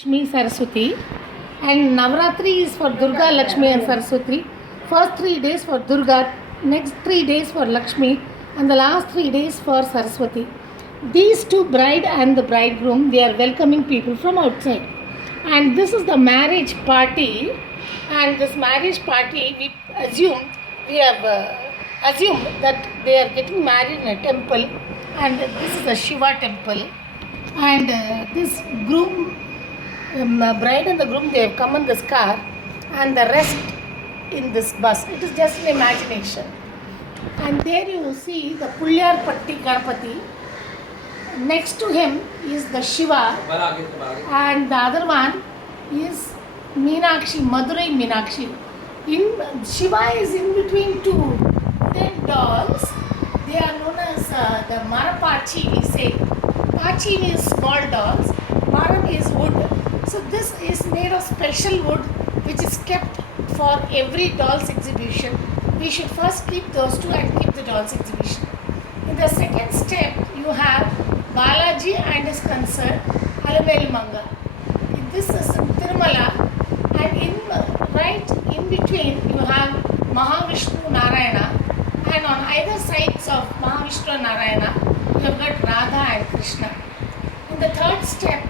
Lakshmi Saraswati, and Navratri is for Durga, Lakshmi and Saraswati. First 3 days for Durga, next 3 days for Lakshmi, and the last 3 days for Saraswati. These two, bride and the bridegroom, they are welcoming people from outside. And this is the marriage party, and this marriage party we have assumed that they are getting married in a temple, and this is a Shiva temple. And this bride and the groom, they have come in this car, and the rest in this bus. It is just an imagination. And there you will see the Pulyar Patti Ganapati. Next to him is the Shiva, and the other one is Meenakshi, Madurai Meenakshi. Shiva is in between two dead dolls. They are known as the Marapachi, we say. Pachi is small dolls, Maram is wood. So this is made of special wood which is kept for every doll's exhibition. We should first keep those two and keep the doll's exhibition. In the second step, you have Balaji and his consort, Alaveli Manga. This is Tirumala, and right in between you have Mahavishnu Narayana, and on either sides of Mahavishnu and Narayana you have got Radha and Krishna. In the third step,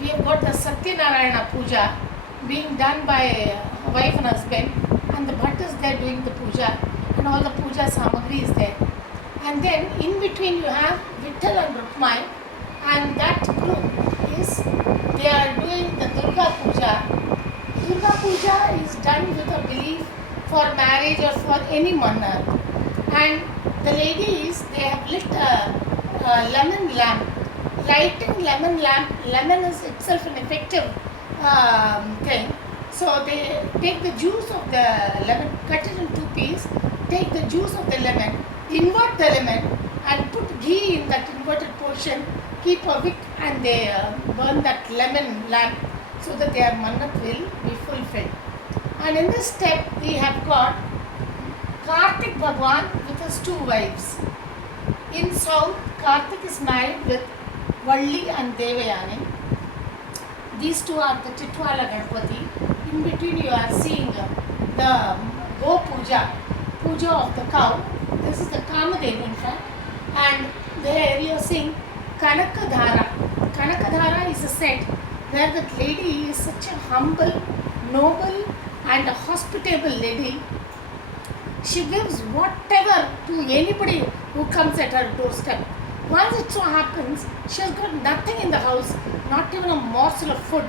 we have got the Satyanarayana Puja being done by a wife and husband, and the bhatt is there doing the puja, and all the puja samagri is there. And then in between you have Vittal and Rukmai, and that group is, they are doing the Durga Puja. Durga Puja is done with a belief for marriage or for any manner. And the ladies, they have lit a lemon lamp. Lighting lemon lamp, lemon is itself an effective thing. So they take the juice of the lemon, cut it in 2 pieces, take the juice of the lemon, invert the lemon and put ghee in that inverted portion, keep a wick, and they burn that lemon lamp so that their mannat will be fulfilled. And in this step we have got Kartik Bhagwan with his 2 wives. In south, Kartik is married with Valli and Devayani. These 2 are the Titwala Ganapati. In between you are seeing the Go Puja, Puja of the cow. This is the Kamadev in fact. And there you are seeing Kanakadhara. Kanakadhara is a set where that lady is such a humble, noble and a hospitable lady. She gives whatever to anybody who comes at her doorstep. Once it so happens, she has got nothing in the house, not even a morsel of food.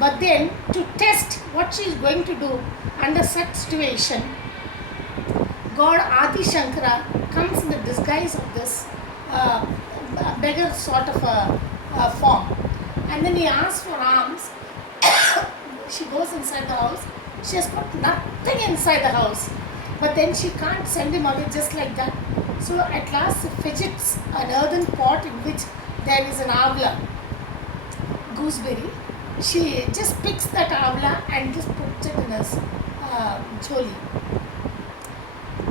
But then, to test what she is going to do under such situation, God Adi Shankara comes in the disguise of this beggar sort of a form. And then he asks for alms. She goes inside the house. She has got nothing inside the house. But then she can't send him away just like that. So at last she fidgets an earthen pot in which there is an avla, gooseberry. She just picks that avla and just puts it in his choli.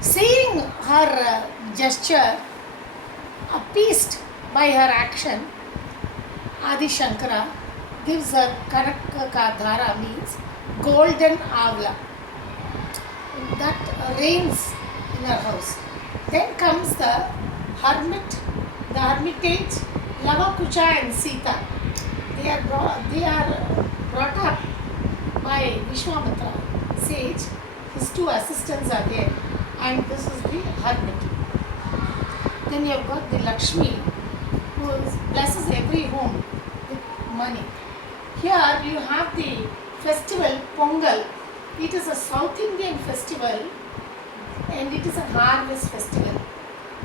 Seeing her gesture, appeased by her action, Adi Shankara gives her Kanakadhara, means golden avla. That reigns in her house. Then comes the hermitage, Lavakucha and Sita. They are brought up by Vishwamitra sage. His 2 assistants are there, and this is the hermit. Then you have got the Lakshmi, who blesses every home with money. Here you have the festival Pongal. It is a South Indian festival, and it is a harvest festival.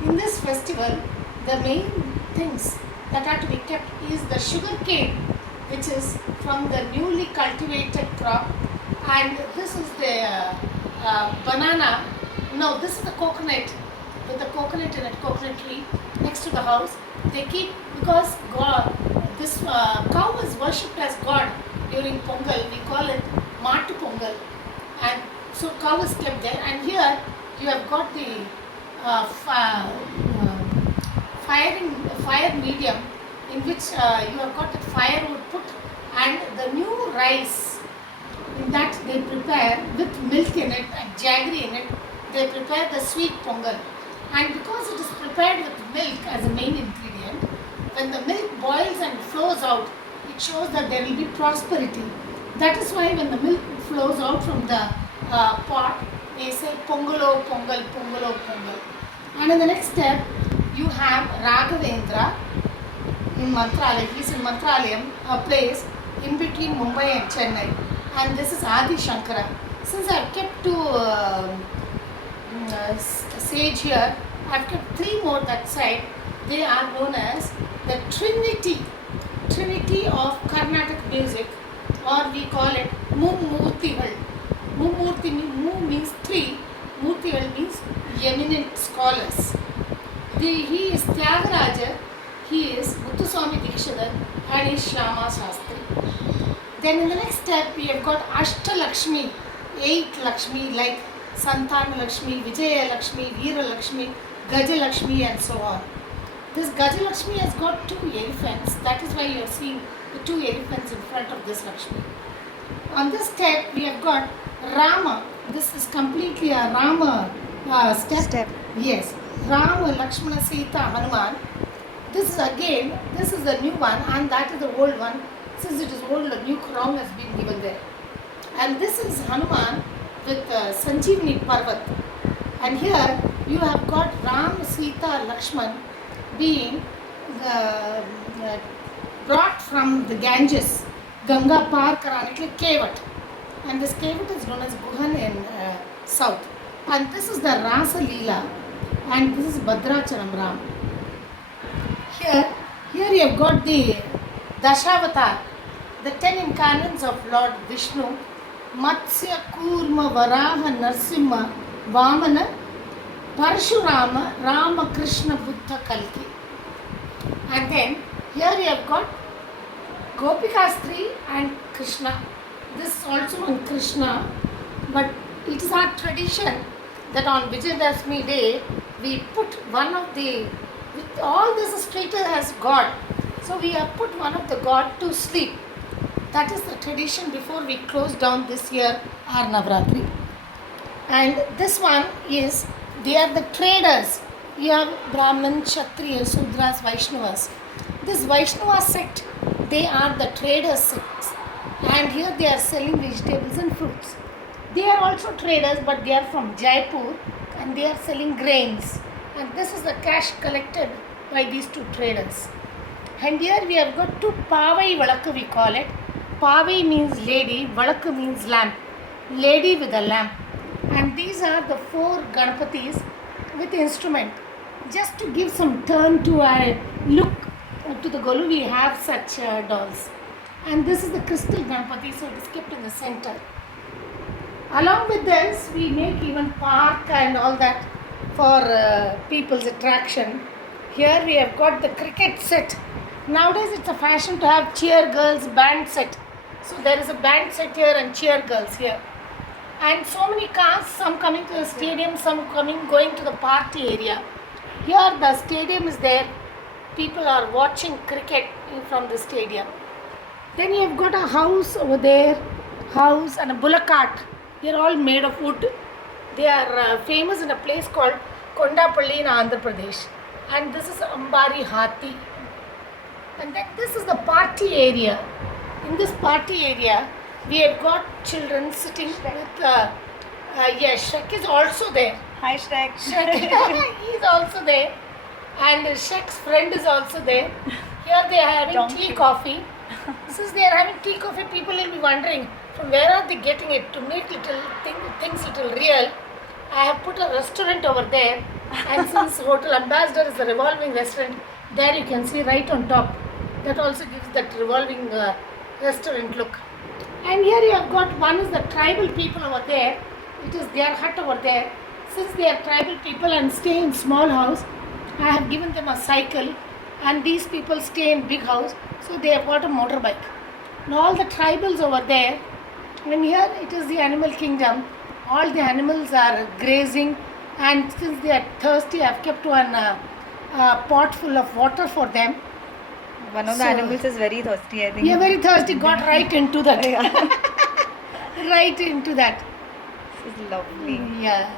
In this festival, the main things that are to be kept is the sugar cane, which is from the newly cultivated crop, and this is the banana. No, this is the coconut, with the coconut in it, coconut tree next to the house. They keep, because God, this cow is worshipped as God during Pongal. We call it Matu Pongal. And so cow is kept there, and here you have got the fire medium in which you have got the firewood put and the rice. In that they prepare with milk in it and jaggery in it. They prepare the sweet pongal. And because it is prepared with milk as a main ingredient, when the milk boils and flows out, it shows that there will be prosperity. That is why when the milk flows out from the pot, they say Pongalo, Pongal, Pongalo, Pongal. And in the next step, you have Raghavendra in Mantralayam. He is in Mantralayam, a place in between Mumbai and Chennai. And this is Adi Shankara. Since I have kept two sage here, I have kept three more that side. They are known as the Trinity of Carnatic music, or we call it Mummurtihal. Mu means three, Murtihal means eminent scholars. He is Tyagaraja, he is Muthuswami Dikshidhar, and he is Shyama Shastri. Then in the next step, we have got Ashtalakshmi, 8 Lakshmi like Santana Lakshmi, Vijaya Lakshmi, Veera Lakshmi, Gaja Lakshmi, and so on. This Gaja Lakshmi has got 2 elephants. That is why you are seeing the 2 elephants in front of this Lakshmi. On this step, we have got Rama. This is completely a Rama step. Yes. Rama, Lakshmana, Sita, Hanuman. This is again, this is the new one and that is the old one. Since it is old, a new crown has been given there. And this is Hanuman with Sanjeevani Parvat. And here you have got Ram, Sita, Lakshman being brought from the Ganges, Ganga Par Karanikle Kevat. And this Kevat is known as Guhan in south. And this is the Rasa Leela and this is Bhadrachalam Ram. Here you have got the Dashavatar, the 10 incarnates of Lord Vishnu, Matsya, Kurma, Varaha, Narsimha, Vamana, Parashurama, Rama, Krishna, Buddha, Kalki. And then here you have got Gopikastri and Krishna. This is also on Krishna, but it is our tradition that on Vijayadashmi day we put one of the, with all this status as God, so we have put one of the God to sleep. That is the tradition before we close down this year our Navratri. And this one is, they are the traders. We have Brahman, Kshatriya, Sudras, Vaishnavas. This Vaishnava sect, they are the traders sects. And here they are selling vegetables and fruits. They are also traders, but they are from Jaipur and they are selling grains. And this is the cash collected by these 2 traders. And here we have got 2 Pavai Valakku, we call it. Pavai means lady, Valakku means lamp. Lady with a lamp. And these are the 4 Ganapatis with instrument. Just to give some turn to our look to the Golu, we have such dolls. And this is the crystal Ganapati, so it is kept in the center. Along with this, we make even park and all that for people's attraction. Here we have got the cricket set. Nowadays it's a fashion to have cheer girls band set. So there is a band set here and cheer girls here. And so many cars, some coming to the stadium, some going to the party area. Here the stadium is there. People are watching cricket from the stadium. Then you have got a house over there, house and a bullock cart. They are all made of wood. They are famous in a place called Kondapalli in Andhra Pradesh. And this is Ambari Hathi. And then this is the party area. In this party area, we have got children sitting with, yes, Shrek is also there. Hi Shrek. Shrek, he is also there. And Shrek's friend is also there. Here they are having tea, coffee. Since they are having tea, coffee, people will be wondering from where are they getting it to make things little real. I have put a restaurant over there. And since Hotel Ambassador is a revolving restaurant, there you can see right on top. That also gives that revolving restaurant look. And here you have got, one is the tribal people over there. It is their hut over there. Since they are tribal people and stay in small house, I have given them a cycle. And these people stay in big house. So they have got a motorbike. Now all the tribals over there. And here it is the animal kingdom. All the animals are grazing. And since they are thirsty, I have kept one pot full of water for them. One of the So- animals is very thirsty, I think. Yeah, very thirsty. Got right into that. Right into that. This is lovely. Yeah.